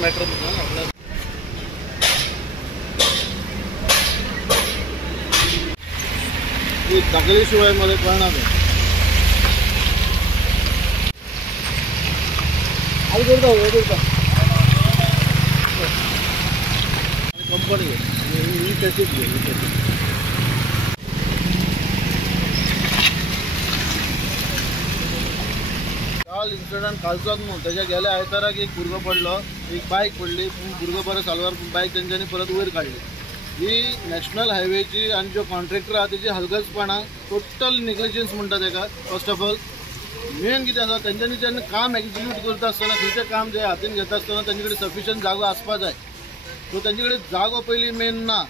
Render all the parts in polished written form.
Matter आपल्या दाखल्याशिवाय मला कळणार नाही. कंपनी ही त्याचीच काल इन्सिडंट कालचाच न्हू, त्याच्या गेल्या आयताराक एक भुरगो पडलो, एक बायक पडली, भुरगो परत सालवार बायक तेंच्यांनी परत वयर काडली. ही नॅशनल हायवेची आणि जो कॉन्ट्रॅक्टर आहा तेजी हलगर्जपणा, टोटल निग्लिजन्स म्हणटा तेका. फर्स्ट ऑफ ऑल मेन कितें आसा, तेंच्यांनी जेन्ना काम एक्झिक्यूट करता आसतना खंयचें काम जे हातीन घेता आसतना तेंचे कडेन सफिशियंट जागो आसपा जाय. सो तेंचे कडेन जागो पयलीं मेन ना.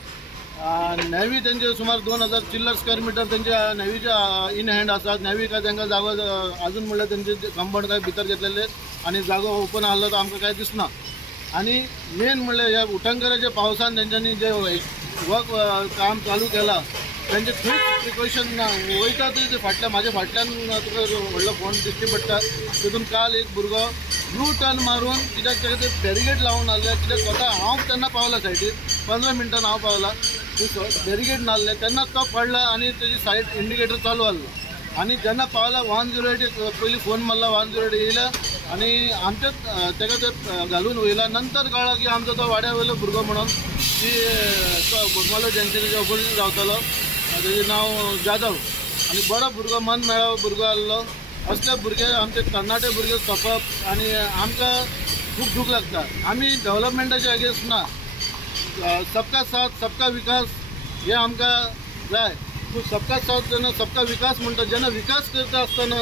नॅवी तेंचे सुमार 2000 चिल्लर स्क्वेअर मिटर तेंचे नॅवीचे इन हँड आसात. नॅवी काय तेंकां जागो अजून म्हणल्यार तेंचे कंपाऊंड काय भितर घेतलेले आनी जागो ओपन आसलो तो आमकां काय दिसना. आनी मेन म्हणल्यार ह्या उटंगराच्या पावसान तेंच्यांनी जे वर्क काम चालू केलां तेंचे खंयच प्रिकॉशन ना. वयता ते फाटल्या म्हाज्या फाटल्यान तुका व्हडलो फोन दिश्टी पडटा. तितून काल एक भुरगो ब्लू टर्न मारून कित्याक तेका ते बॅरिगेड लावन आसले. कित्याक स्वता हांव तेन्ना पावला सायडीर 15 मिनटान हांव पावला. बॅरिगेड नासले तेन्ना तो पडला आनी तेजी सायड इंडिकेटर चालू आसलो. आनी जेन्ना पावला 108 पयलीं फोन मारला, 108 येयला आनी आमचेच तेका ते घालून वयला. नंतर कळ्ळां की आमचो तो वाड्या वयलो भुरगो म्हणून की तो बोगमालो जंक्शनाच्या ऑपोजीट रावतालो. तेजें नांव जाधव आनी बरो भुरगो मन मेळावो भुरगो आसलो. असले भुरगे आमचे तरणाटे भुरगे सोंपप आनी आमकां खूब दूख लागता. आमी डेव्हलपमेंटाचे अगेन्स्ट ना. सबका साथ सबका विकास हे आमकां जाय. पूण सबका साथ जेन्ना सबका विकास म्हणटा, जेन्ना विकास करता आसतना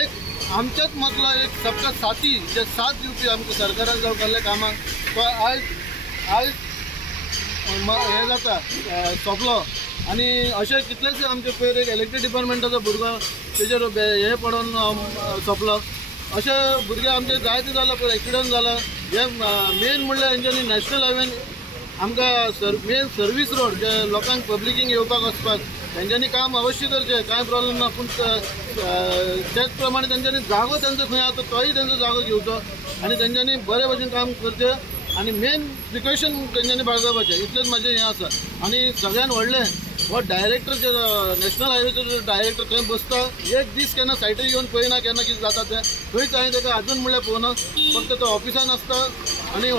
एक आमच्याच मदलो एक सबका साथी जे साथ दिवपी आमकां सरकारान जावं केल्ल्या कामाक तो आयज हे जाता सोंपलो. आनी अशे कितलेशे आमचे पयर एक इलेक्ट्रीक डिपार्टमेंटाचो भुरगो तेजेर हे पडून सोंपलो. अशे भुरगे आमचे जायते जाला पळय एक्सिडंट जाला. हे मेन म्हणल्यार हेंच्यांनी नॅशनल हायवेन आमकां मेन सर्वीस रोड जे लोकांक पब्लिकींक येवपाक वचपाक तेंच्यांनी काम अवश्य करचें, कांय प्रॉब्लेम ना. पूण त्याच प्रमाणे तेंच्यांनी जागो तेंचो खंय आसा तोय तेंचो जागो घेवचो आनी तेंच्यांनी बरे भशेन काम करचें आनी मेन प्रिकॉशन तेंच्यांनी बाळगपाचें. इतलेंच म्हाजें हें आसा. आनी सगळ्यान व्हडलें हो डायरेक्टर जे नॅशनल हायवेचो जो डायरेक्टर थंय बसता एक दीस केन्ना सायटीर येवन पळयना केन्ना कितें जाता तें. थंयच हांवें ताका आजून म्हणल्यार पळोवना. फक्त तो ऑफिसान आसता आनी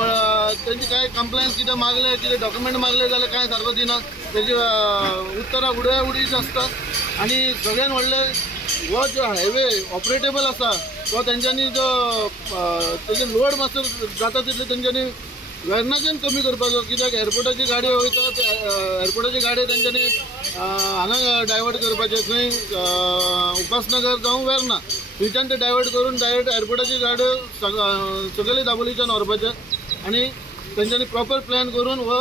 तेंची कांय कंप्लेन्स कितें मागले, कितें डॉक्युमेंट मागले जाल्यार कांय सारको दिना. तेजी उत्तरां उडया उडीच आसता. आनी सगळ्यान व्हडलें हो जो हायवे ऑपरेटेबल आसा तो तेंच्यांनी जो तेजे लोड मातसो जाता तितले तेंच्यांनी वेर्नाच्यान कमी करपाचो. कित्याक एअरपोर्टाची गाडी वयता एअरपोर्टाची गाडी तेंच्यांनी हांगा डायवर्ट करपाचे. खंय उपासनगर जावं वेर्ना थंयच्यान ते डायवर्ट करून डायरेक्ट एअरपोर्टाची गाड्यो सगळे दाबोलीच्यान व्हरपाचे आनी तेंच्यांनी प्रॉपर प्लॅन करून हो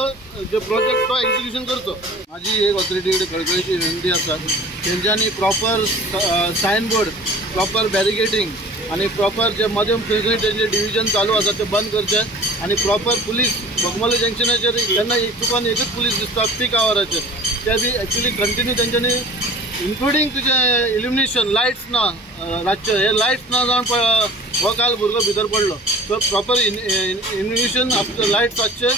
जो प्रोजेक्ट तो एक्झिक्युशन करचो. माझी एक ऑथॉरिटी कडेन कळकळीची विनंती आसा. तेंच्यांनी प्रॉपर सायनबोर्ड, प्रॉपर बॅरिकेडिंग आनी प्रॉपर जे मध्यम खंय खंय तेंचे डिव्हिजन चालू आसा ते बंद करचें आनी प्रॉपर पुलीस बोगमालो जंक्शनाचेर केन्ना चुकोन एकच पुलीस दिसता पीक आवराचेर ते बी एक्चुली कंटिन्यू तेंच्यांनी इन्क्लुडींग तुजें इल्युमिनेशन लायट्स ना रातचे हे लायट्स ना जावन हो काल भुरगो भितर पडलो. सो प्रॉपर इल्युमिनेशन लायट्स आसचे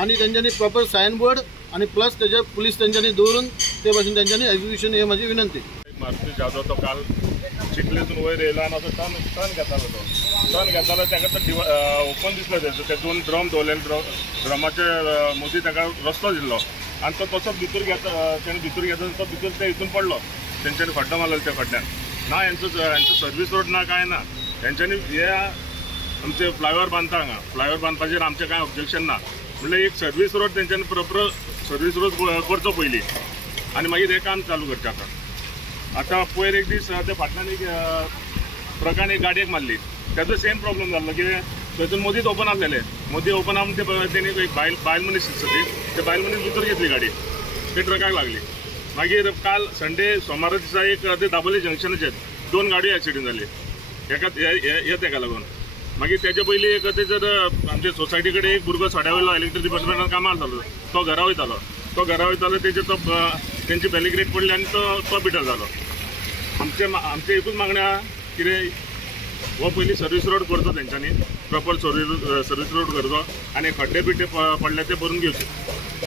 आनी तेंच्यांनी प्रॉपर सायनबोर्ड आनी प्लस तेजे पुलीस तेंच्यांनी दवरून ते भाशेन तेंच्यांनी एक्झिक्युशन हे म्हाजी विनंती. मारुती जाधव तो काल चिखलेतून वयर येयला आनी असो टर्न घेतालो. तो टर्न घेतालो ताका तो ओपन दिसलो ते 2 ड्रम दवरलेले. ड्रमाचे मदीं ताका रस्तो दिल्लो आनी तो तसोच भितर तेणें भितर घेता तो भितर ते हितून पडलो. तेंच्यांनी खड्डो मारलेलो त्या खड्ड्यान. ना हेंचो सर्वीस रोड ना काय ना. तेंच्यांनी हे आमचे फ्लायओवर बांदता हांगा. फ्लायओवर बांदपाचेर आमचें कांय ऑब्जेक्शन ना. म्हणल्यार एक सर्वीस रोड तेंच्यांनी प्रॉपर सर्वीस रोड करचो पयलीं आनी मागीर हें काम चालू करचें. आतां पयर एक दीस ते फाटल्यान एक ट्रकान एक गाडयेक मारली. तेजो सेम प्रॉब्लम जाल्लो कितें थंयसून मदींच ओपन आसलेलें. मदीं ओपन आसून तेणी एक बायल मनीस दिसता ते बायल मनीस भितर घेतली गाडी. ते ट्रकाक लागली. मागीर काल संडे सोमारा दिसा एक ते दाबोली जंक्शनाचेर 2 गाडयो एक्सिडेंट जाली हे ताका लागून. मागीर तेजे पयलीं एक तेजर आमचे सोसायटी कडेन एक भुरगो सोड्या वयलो इलेक्ट्रीक डिपार्टमेंटान कामाक जालो. तो घरा वयतालो तेजे तेंची बॅरिकेड पडली आनी तो पिटर जालो. आमचे एकूच मागणी आहा कितें हो पयलीं सर्वीस रोड करचो तेंच्यांनी प्रॉपर सर्वीस रोड करचो आनी खड्डे बिड्डे पडले ते भरून घेवचे.